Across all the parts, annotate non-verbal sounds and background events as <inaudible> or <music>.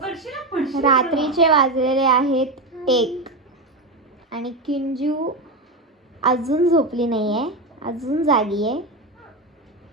रात्रीचे वाजलेले आहेत एक. आणि किंजू अजून झोपली नाही आहे अजून जागी आहे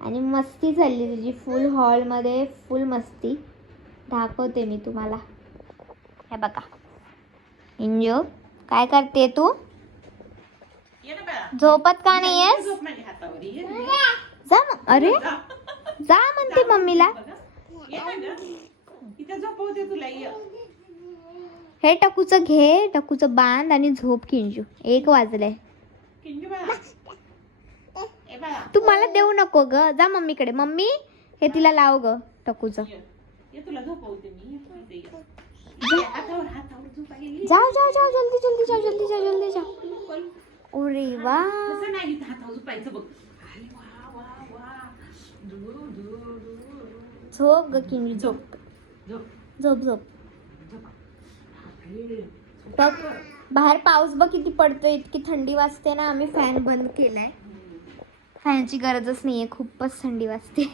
आणि मस्ती चालली तुझी फुल हॉलमध्ये फुल मस्ती. दाखवते मी तुम्हाला. हे बघा. किंजू काय करते तू. झोपत का नाही आहेस. जा अरे जा. म्हणते मम्मीला. इथे झोपवते तुला ये. हे टकूचं घे टकूचं बांध आणि झोप किंजू. एक वाजलंय. किंजू बाळा. ए बाळा. तू मला देऊ नको ग. जा मम्मीकडे. मम्मी हे तिला लाव ग टकूचं. ये. ये तुला झोपवते मी. ये, इथे ये. ये, हातावर हातावर झोपायला. ये. जाओ जाओ जाओ जल्दी जल्दी जाओ जल्दी जाओ जल्दी पण अरे वा. कसं नाही इथं हातावर झोपायचं बघ. अरे वा वा वा. दू, दू, दू. झोप ग किंजू झोप. झोप. झोप बघ बाहेर पाऊस बघ किती पडतोय इतकी थंडी वाजते ना आम्ही फॅन बंद केलाय. फॅनची गरजच नाहीये खूपच थंडी वाजते.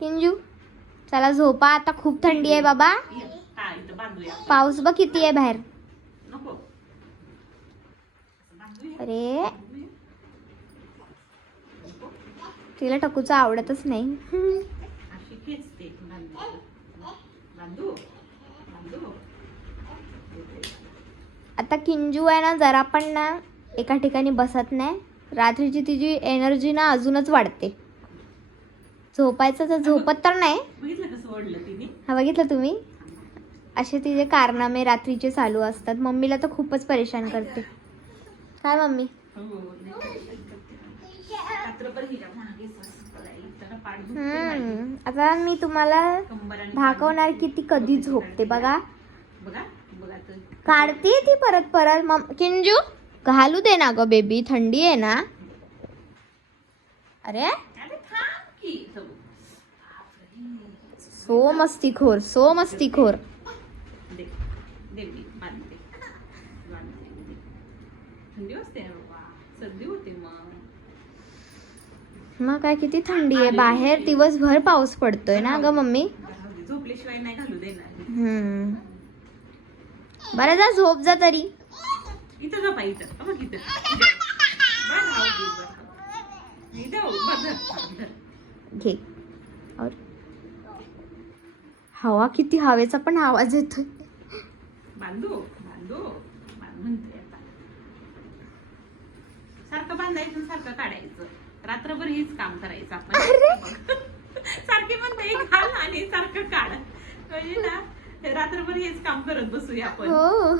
किंजू चला झोपा आता खूप थंडी आहे बाबा. हा पाऊस बघ किती आहे बाहेर. अरे. तिला टकूचं आवडतच नाही अशी खेचते बांधू बांधू बांधू आता किंजू आहे ना जरा पण ना एका ठिकाणी बसत नाही. रात्रीची तिची एनर्जी ना अजूनच वाढते. झोपायचं तर झोपत तर नाही. हा बघितलं तुम्ही? असे तिचे कारनामे रात्रीचे चालू असतात. मम्मीला तर खूपच परेशान करते. काय मम्मी? हम्म. आता मी तुम्हाला दाखवणार की ती कधी झोपते बघा. काढते ती परत परत. मम किंजू घालू दे ना ग बेबी थंडी आहे ना. अरे. सो मस्तीखोर सो मस्तीखोर. थंडी वाजते सर्दी होते मग. मग काय किती थंडी आहे? बाहेर दिवसभर पाऊस पडतोय ना ग मम्मी? राहू दे. झोपल्याशिवाय नाही घालू देणार. हम्म. बरं जा झोप जा तरी. इथं झोपा इथं. हा बघ इथं. बरं राहू दे बरं इथं हो, बरं धर, धर. घे. और. हवा किती हवेचा पण आवाज येतोय. बांधू बांधू बांध म्हणते आता. सारखं बांधायचं आणि सारखं काढायचं. रात्रभर हेच काम करायचं आपण. सारखे म्हणते घाल आणि सारखं काढ. म्हणजे ना रात्रभर हेच काम करत बसूया आपण. हो.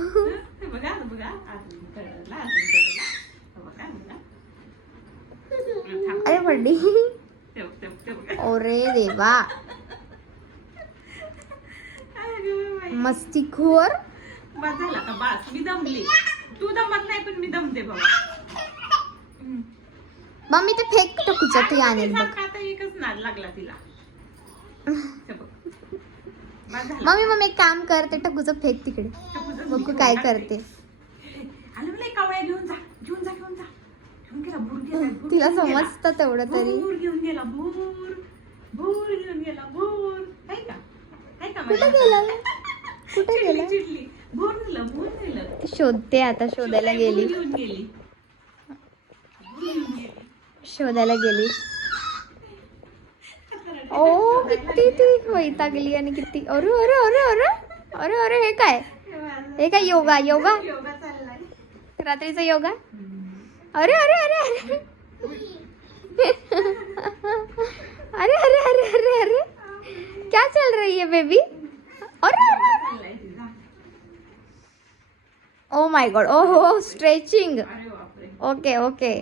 बघा बघा. अजून कळलं अजून कळलं. बघा बघा. थांब. अरे पडली. ओरे देवा. मस्तीखोर बस झाला आता बस. मी दमली. तू दमत नाही पण मी दमते बाबा. मम्मी ते फेक टकूच ती आणेल बघ. आता एकच नाद लागला तिला. मम्मी मम्मी एक काम कर ते टकूचं फेक तिकडे. बघू काय करते. घेऊन जा. घेऊन जा घेऊन जा. तिला. समजतं तेवढं तरी. भूर घेऊन गेला भूर भूर घेऊन गेला भूर आहे का? आहे का कुठे गेला? कुठे गेला? चिडली. भूर नेलं भूर नेलं शोधते आता शोधायला गेली. घेऊन गेली. शोधायला गेली ओ किती ती वैतागली आणि किती अरे अरे अरे अरे अरे अरे हे काय हे काय योगा योगा रात्रीचा योगा अरे अरे अरे अरे अरे अरे अरे अरे अरे क्या चल रही है बेबी अरे अरे ओ माय गॉड ओ हो स्ट्रेचिंग ओके ओके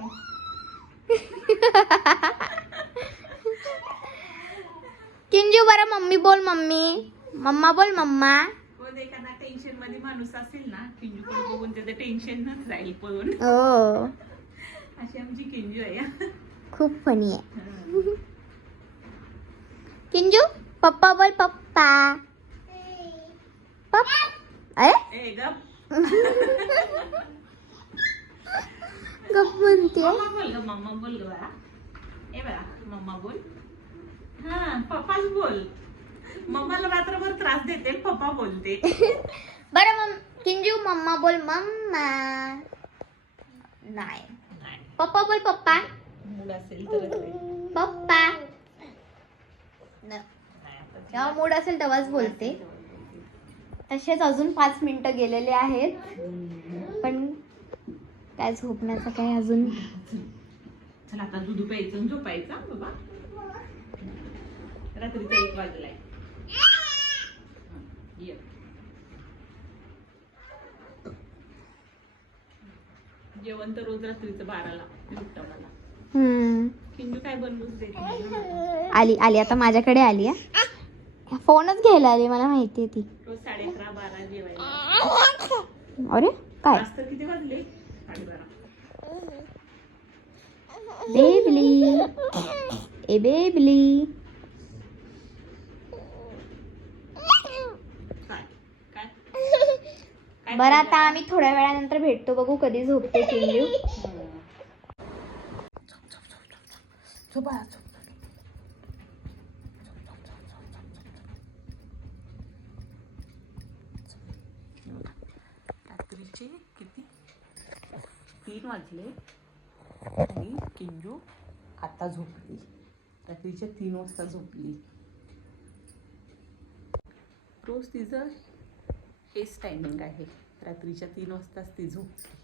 किंजू बरं मम्मी बोल मम्मी. मम्मा बोल मम्मा. कोण एखादा टेन्शनमध्ये माणूस असेल ना किंजूकडे बघून त्याचं टेन्शनच जाईल पळून ओ अशी आमची किंजू आहे. हा. खूप फनी आहे. किंजू पप्पा बोल पप्पा. पप अरे? ए गप. <laughs> गप म्हणते. मम्मा बोल ग मम्मा बोल ग बाळा. ए बाळा मम्मा बोल. हा पप्पाच बोल. मम्माला रात्रभर त्रास देते पप्पा बोलते. <laughs> बरं किंजू मम्मा बोल मम्मा नाही. पप्पा बोल पप्पा. मूड असेल. पप्पा. जेव्हा मूड असेल तेव्हाच बोलते. तसेच अजून पाच मिनिटं गेलेले आहेत. पण काय झोपण्याचं काय अजून? चला आता दूध प्यायचं झोपायचं बाबा. रात्रीचा एक वाजलाय. जेवण तर रोज रात्रीचं बाराला मला. किंजू काय बनवूच देत? नाही आली आली आता माझ्याकडे आली आहे फोनच घ्यायला आली मला माहिती आहे ती. रोज साडे अकरा बारा जेवायला. अरे काय? आज तर किती वाजले? बेबली ए बेबली काय काय काय बरं आता आम्ही थोड्या वेळानंतर भेटतो. बघू कधी झोपते झोपा रात्रीचे किती? तीन वाजले. आणि किंजू आता झोपली. रात्रीच्या तीन वाजता झोपली. रोज तिचं हेच टायमिंग आहे. रात्रीच्या तीन वाजताच ती झोपली.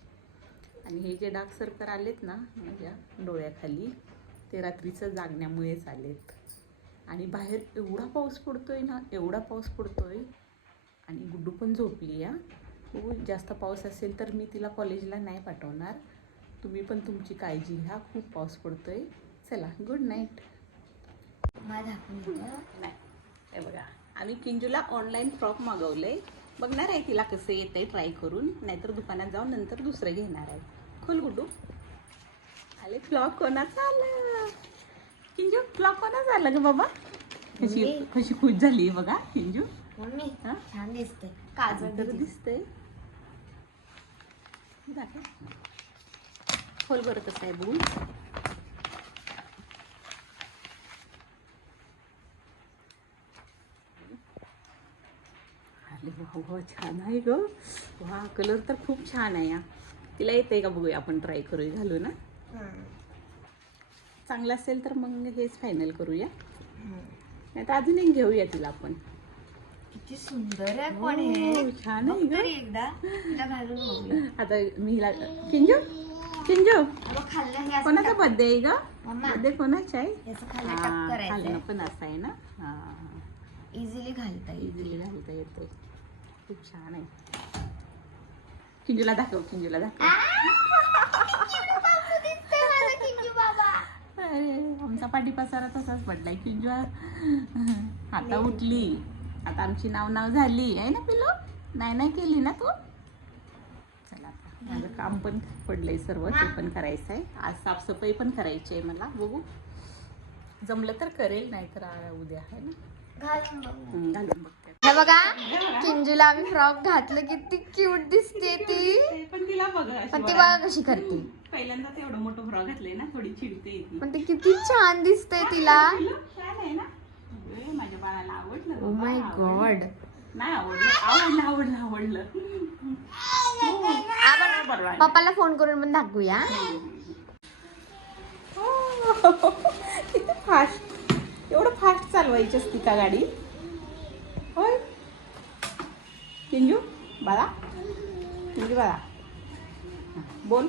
आणि हे जे डार्क सर्कल आलेत ना माझ्या डोळ्याखाली ते रात्रीचं जागण्यामुळेच आलेत. आणि बाहेर एवढा पाऊस पडतोय ना एवढा पाऊस पडतोय. आणि गुड्डू पण झोपली या खूप जास्त पाऊस असेल तर मी तिला कॉलेजला नाही पाठवणार. तुम्ही पण तुमची काळजी घ्या खूप पाऊस पडतोय. चला गुड नाईट नाही बघा आम्ही किंजूला ऑनलाईन फ्रॉक मागवलंय. बघणार आहे तिला कसं येतंय ट्राय करून. नाहीतर दुकानात जाऊन नंतर दुसरं घेणार आहे. खोल गुड्डू. आले फ्लॉक कोणाचा आला? किंजू फ्लॉक कोणाचा आला ग बाबा? कशी. कशी खुश झाली बघा किंजू. मम्मी हा? छान दिसते तर दिसतंय. दाखव. खोल बरं कसं आहे बघून. अरे वा वा छान आहे ग. वा कलर तर खूप छान आहे या तिला येते का बघूया आपण ट्राय करूया घालू ना चांगलं असेल तर मग हेच फायनल करूया. नाही तर अजून एक घेऊया तिला आपण. किती सुंदर आहे हो, छान आहे ग. एकदा. आता मी हिला किंजू? किंजू कोणाचा बर्थडे आहे ग? बर्थडे कोणाचा आहे? खाल्लं पण असं आहे ना? हा इझिली घालता इझिली घालता येतो. खूप छान आहे. किंजूला दाखव किंजूला दाखव. अरे आमचा पाठी पसारा तसाच पडलाय किंजू. आता उठली. आता आमची नाव नाव झाली. आहे ना पिलो नाही नाही केली ना तू? माझं काम पण पडलंय सर्व ते पण करायचं आहे आज साफसफाई पण करायची आहे मला बघू. जमलं तर करेल नाही तर उद्या आहे ना. घालून बघू. घालून बघते. हे बघा किंजूला आम्ही फ्रॉक घातलं किती क्यूट दिसते ती. पण तिला बघ पण ती. बघा कशी करते. पहिल्यांदा तेवढं मोठं फ्रॉक घातलंय ना थोडी चिडते पण ती किती छान दिसते तिला. माझ्या बाळाला आवडलं ओ माय आवडलं. गॉड नाही आवडलं आवडलं आवडलं आवडलं. आपण पप्पाला फोन करून पण दाखवूया. किती फास्ट. एवढं फास्ट चालवायची असती का गाडी? होय. किंजू बाळा. किंजू बाळा. बोल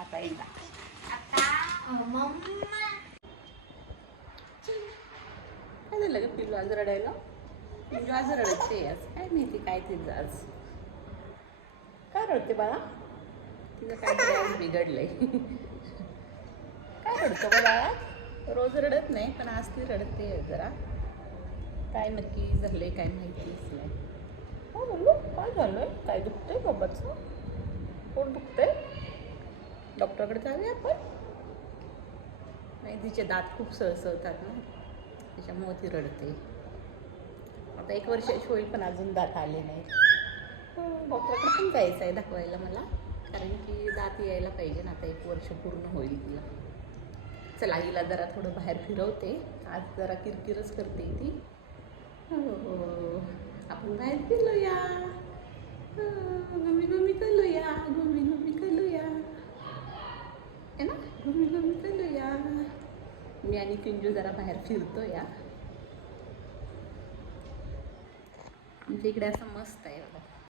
आता एकदा काय झालं का पिल्लू आज रडायला म्हणजे आज रडते आज. काय माहिती काय तिचं आज. काय रडते बाळा? तिचं काय आज बिघडलंय. काय रडतं बाळा? रोज रडत नाही पण आज ती रडते जरा. काय नक्की झालंय काय माहितीच नाही हो बोललो काय झालंय? काय दुखतंय बाबाचं? कोण दुखतंय? डॉक्टरकडे जाऊया आपण. नाही तिचे दात खूप सळसळतात ना. त्याच्यामुळे ती रडते. आता एक वर्षाची होईल पण अजून दात आले नाही डॉक्टरकडे पण जायचं आहे दाखवायला मला. कारण की दात यायला पाहिजे ना आता एक वर्ष पूर्ण होईल तिला. चला आईला जरा थोडं बाहेर फिरवते. आज जरा किरकिरच करते ती. हो, हो, हो. आपण बाहेर फिरलोया हो, गमी घुमी करूया घुमी घुमी करूया. है ना? घुमी गमी करूया. मी आणि किंजू जरा बाहेर फिरतो या आमच्या इकडे असं मस्त आहे बघा